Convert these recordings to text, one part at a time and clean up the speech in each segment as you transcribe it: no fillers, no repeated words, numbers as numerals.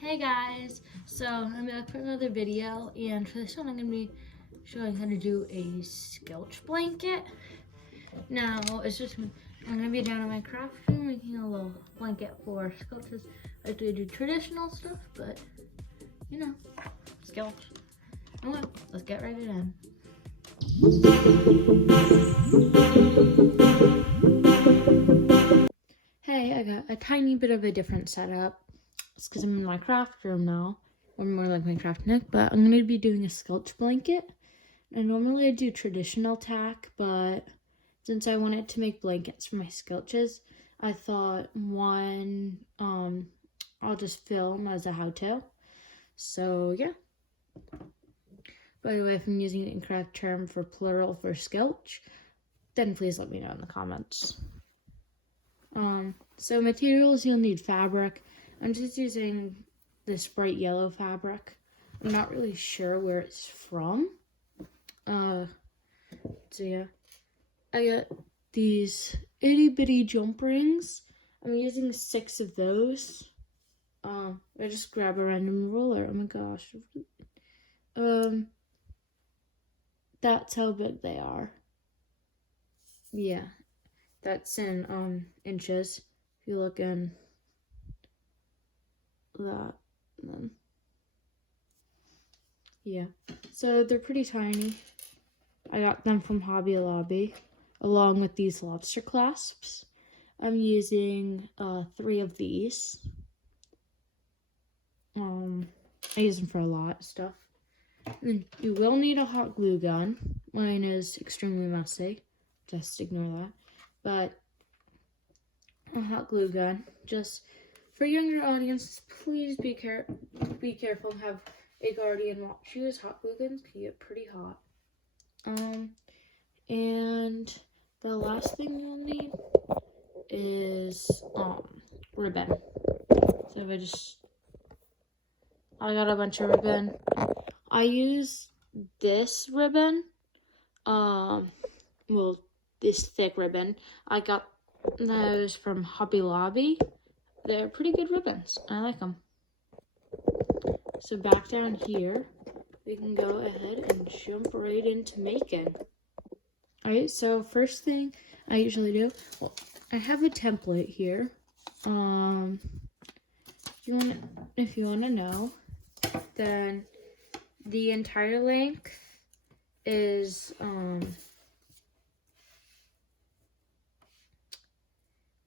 Hey guys, so I'm back for another video, and for this one I'm going to be showing how to do a schleich blanket. Now, I'm going to be down in my craft room making a little blanket for schleiches. I like to do traditional stuff, but you know, schleich. Anyway, let's get right in. Hey, I got a tiny bit of a different setup. It's because I'm in my craft room now, or more like my craft nook, but I'm going to be doing a schleich blanket. And normally I do traditional tack, but since I wanted to make blankets for my schleiches, I thought one, I'll just film as a how-to. So yeah. By the way, if I'm using the incorrect term for plural for schleich, then please let me know in the comments. So materials, you'll need fabric. I'm just using this bright yellow fabric. I'm not really sure where it's from. So yeah, I got these itty bitty jumprings. I'm using 6 of those. I just grab a random ruler. Oh my gosh. That's how big they are. Yeah, that's in inches. If you look in that, then yeah. So they're pretty tiny. I got them from Hobby Lobby, along with these lobster clasps. I'm using 3 of these. I use them for a lot of stuff. And you will need a hot glue gun. Mine is extremely messy. Just ignore that. But a hot glue gun. Just for younger audiences, please be careful and have a guardian watch you, as hot glue guns can get pretty hot. And the last thing you'll need is ribbon. So I got a bunch of ribbon. I use this ribbon, this thick ribbon. I got those from Hobby Lobby. They're pretty good ribbons. I like them. So back down here, we can go ahead and jump right into making. Alright, so first thing I usually do, well, I have a template here. If you wanna know, then the entire length is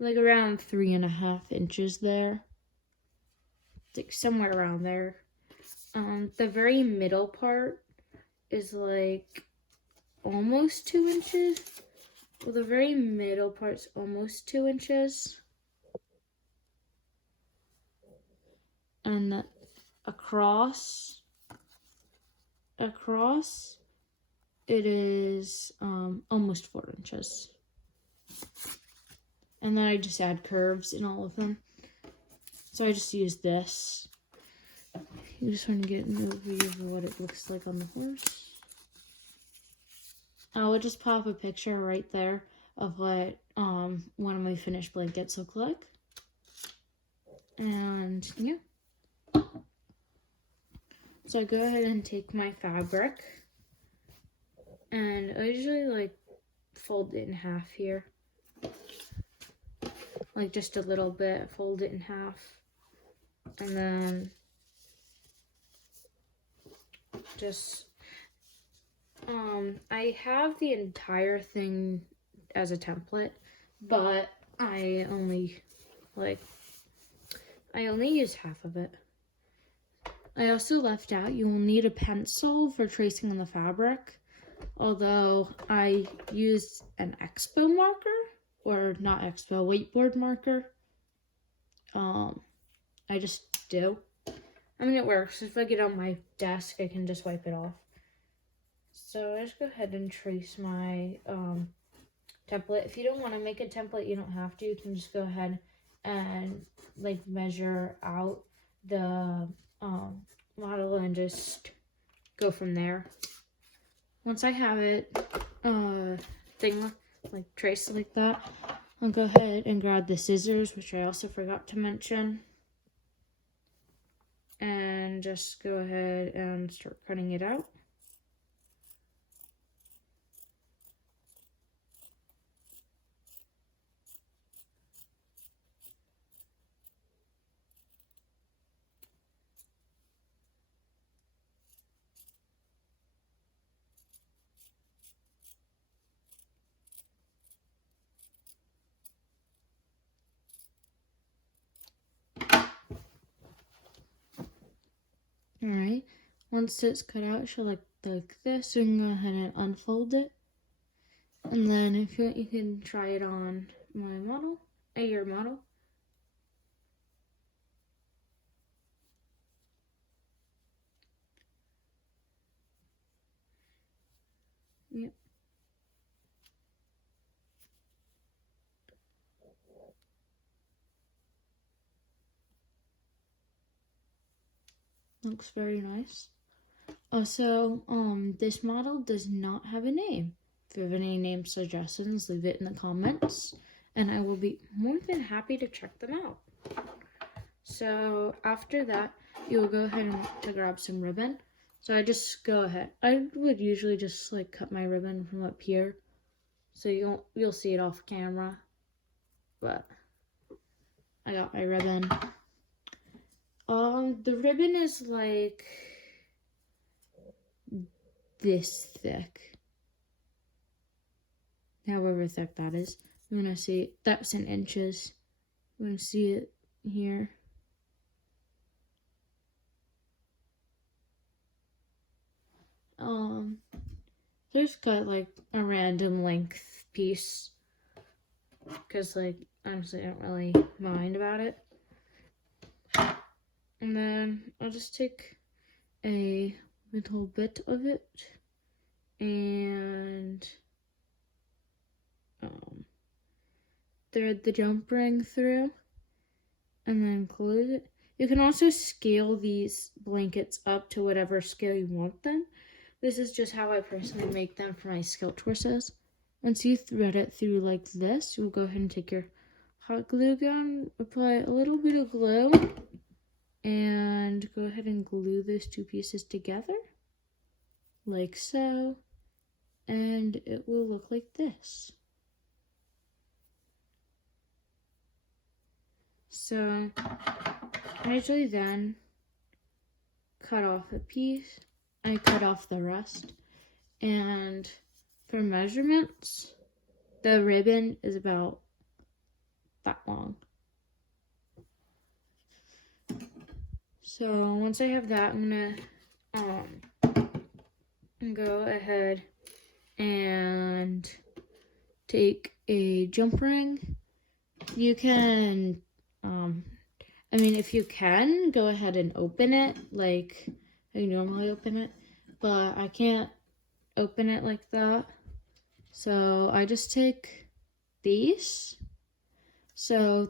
like around 3.5 inches there. It's like somewhere around there. The very middle part is like almost 2 inches. Well, the very middle part's almost 2 inches. And across it is almost 4 inches. And then I just add curves in all of them. So I just use this. You just want to get an overview of what it looks like on the horse. I will just pop a picture right there of what one of my finished blankets look like. And yeah. So I go ahead and take my fabric, and I usually like fold it in half here. Like just a little bit, fold it in half. And then just I have the entire thing as a template, but I only use half of it. I also left out, you will need a pencil for tracing on the fabric, although I used an expo marker, or not expo, whiteboard marker. I just do. I mean, it works. If I get on my desk, I can just wipe it off. So I just go ahead and trace my template. If you don't want to make a template, you don't have to. You can just go ahead and like measure out the model and just go from there. Once I have it traced like that, I'll go ahead and grab the scissors, which I also forgot to mention. then just go ahead and start cutting it out. Alright, once it's cut out, it should look like this. So you can go ahead and unfold it. And then if you want, you can try it on my model, your model. Yep. Looks very nice. Also, this model does not have a name. If you have any name suggestions, leave it in the comments, and I will be more than happy to check them out. So after that, you'll go ahead and grab some ribbon. So I just go ahead. I would usually just like cut my ribbon from up here, so you'll see it off camera. But I got my ribbon. The ribbon is like this thick. However thick that is. I'm gonna see that's in inches. I'm gonna see it here. Just cut like a random length piece, because like honestly I don't really mind about it. And then I'll just take a little bit of it and thread the jump ring through and then close it. You can also scale these blankets up to whatever scale you want them. This is just how I personally make them for my sketch horses. Once you thread it through like this, you'll go ahead and take your hot glue gun, apply a little bit of glue, and go ahead and glue those two pieces together, like so, and it will look like this. So, I usually then cut off a piece. I cut off the rest, and for measurements, the ribbon is about that long. So once I have that, I'm gonna go ahead and take a jump ring. You can, I mean, if you can, go ahead and open it like I normally open it, but I can't open it like that. So I just take these. So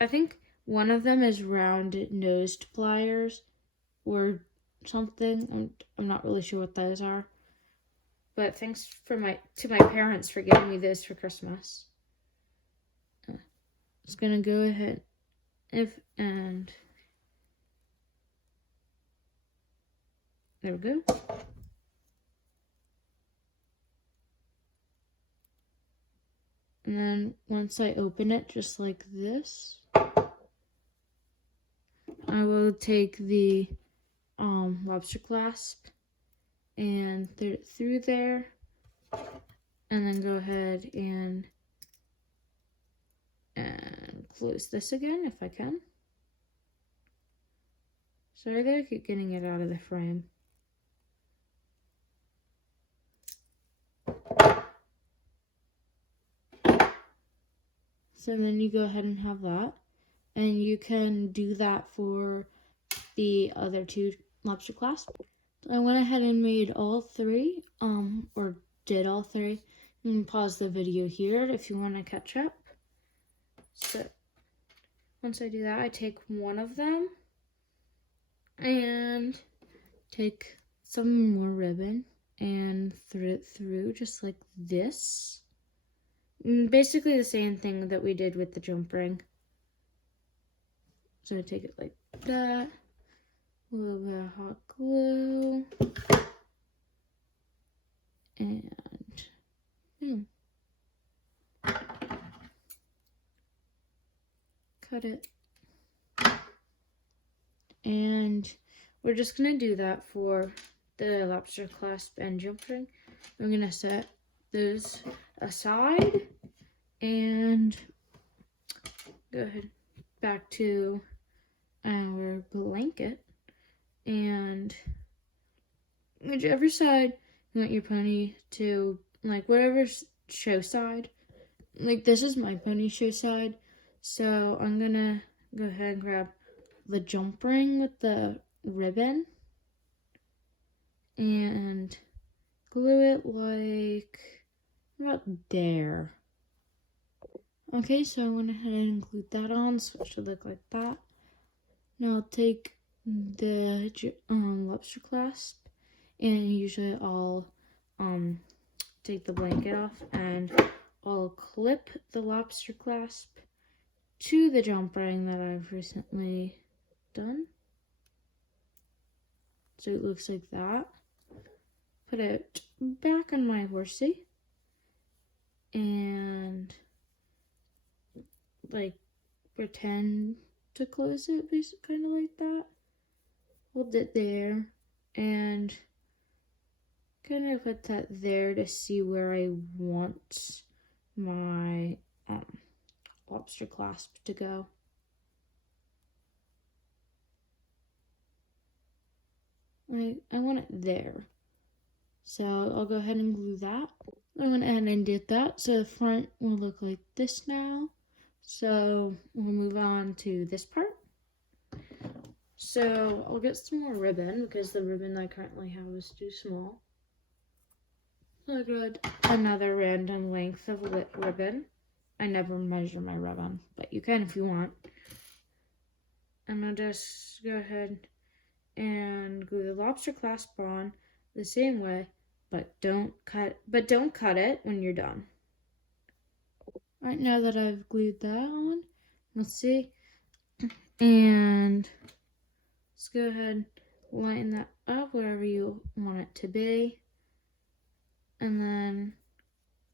I think one of them is round nosed pliers or something. I'm not really sure what those are. But thanks to my parents for giving me this for Christmas. Just gonna go ahead and there we go. And then once I open it, just like this, I will take the lobster clasp and thread it through there, and then go ahead and close this again if I can. Sorry that I keep getting it out of the frame. So then you go ahead and have that, and you can do that for the other two lobster clasps. I went ahead and made all three, or did all three. You can pause the video here if you want to catch up. So once I do that, I take one of them and take some more ribbon and thread it through just like this. Basically the same thing that we did with the jump ring. So I take it like that, a little bit of hot glue, and cut it. And we're just gonna do that for the lobster clasp and jump ring. I'm gonna set those aside and go ahead back to our blanket, and whichever side you want your pony to, like whatever show side, like this is my pony show side, so I'm gonna go ahead and grab the jump ring with the ribbon and glue it like about there. Okay, so I went ahead and glued that on, so it should look like that. Now I'll take the lobster clasp, and usually I'll take the blanket off and I'll clip the lobster clasp to the jump ring that I've recently done. So it looks like that. Put it back on my horsey and like pretend to close it, basically, kind of like that. Hold it there and kind of put that there to see where I want my lobster clasp to go. I want it there. So I'll go ahead and glue that. I went ahead and did that. So the front will look like this now. So we'll move on to this part. So I'll get some more ribbon because the ribbon I currently have is too small. So I grabbed another random length of ribbon. I never measure my ribbon, but you can if you want. And I'll just go ahead and glue the lobster clasp on the same way, but don't cut it when you're done. Right, now that I've glued that on, let's see, and let's go ahead and line that up wherever you want it to be, and then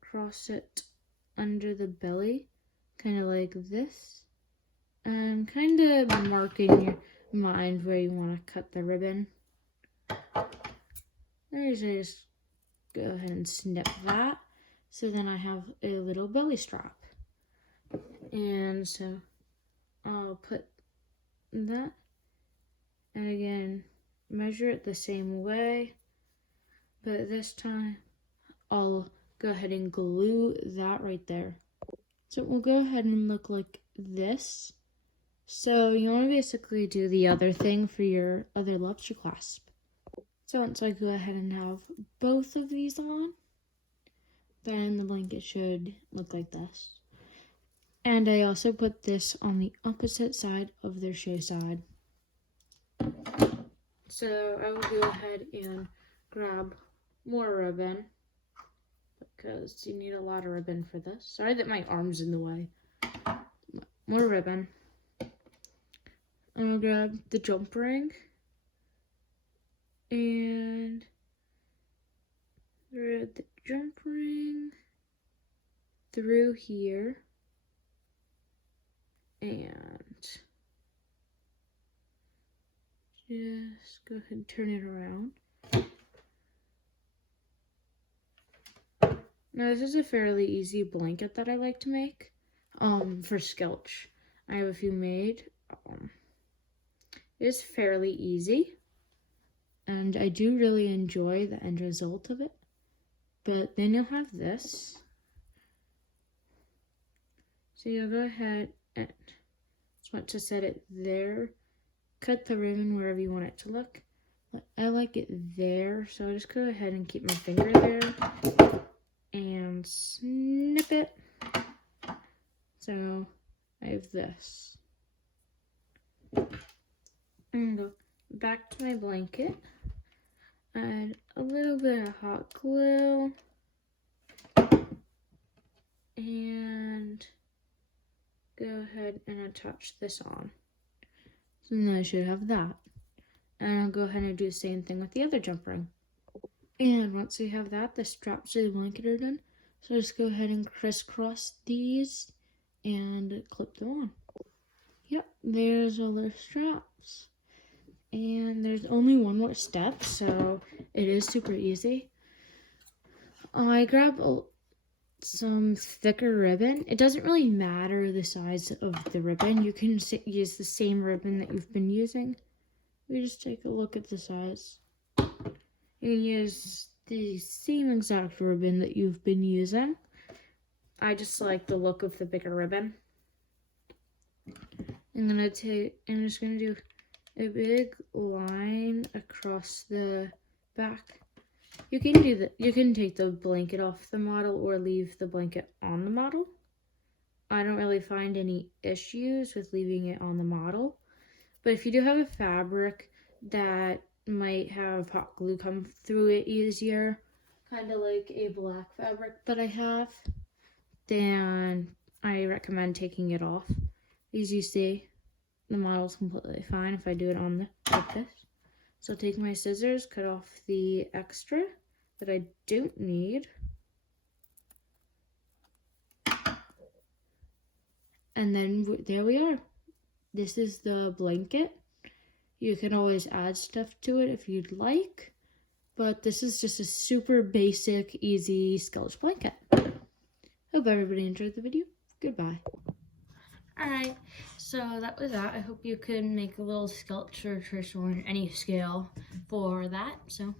cross it under the belly, kind of like this, and kind of mark in your mind where you want to cut the ribbon. I usually just go ahead and snip that, so then I have a little belly strap. And so I'll put that, and again measure it the same way, but this time I'll go ahead and glue that right there. So it will go ahead and look like this. So you want to basically do the other thing for your other lobster clasp. So once I go ahead and have both of these on, then the blanket should look like this. And I also put this on the opposite side of their show side. So I will go ahead and grab more ribbon because you need a lot of ribbon for this. Sorry that my arm's in the way. More ribbon. I'll grab the jump ring and thread the jump ring through here and just go ahead and turn it around. Now this is a fairly easy blanket that I like to make for schleich. I have a few made. It's fairly easy, and I do really enjoy the end result of it. But then you'll have this. So you'll go ahead and just want to set it there. Cut the ribbon wherever you want it to look. I like it there, so I'll just go ahead and keep my finger there and snip it. So I have this. I'm gonna go back to my blanket, add a little bit of hot glue, and go ahead and attach this on. So now I should have that. And I'll go ahead and do the same thing with the other jump ring. And once we have that, the straps to the blanket are done. So just go ahead and crisscross these and clip them on. Yep, there's all the straps. And there's only one more step, so it is super easy. I grab some thicker ribbon. It doesn't really matter the size of the ribbon. You can use the same ribbon that you've been using. We just take a look at the size. You can use the same exact ribbon that you've been using. I just like the look of the bigger ribbon. I'm just gonna do a big line across the back. You can take the blanket off the model or leave the blanket on the model. I don't really find any issues with leaving it on the model. But if you do have a fabric that might have hot glue come through it easier, kind of like a black fabric that I have, then I recommend taking it off. As you see, the model's completely fine if I do it on like this. So I'll take my scissors, cut off the extra that I don't need. And then there we are. This is the blanket. You can always add stuff to it if you'd like, but this is just a super basic, easy skeleton blanket. Hope everybody enjoyed the video. Goodbye. Alright, so that was that. I hope you could make a little sculpture or any scale for that. So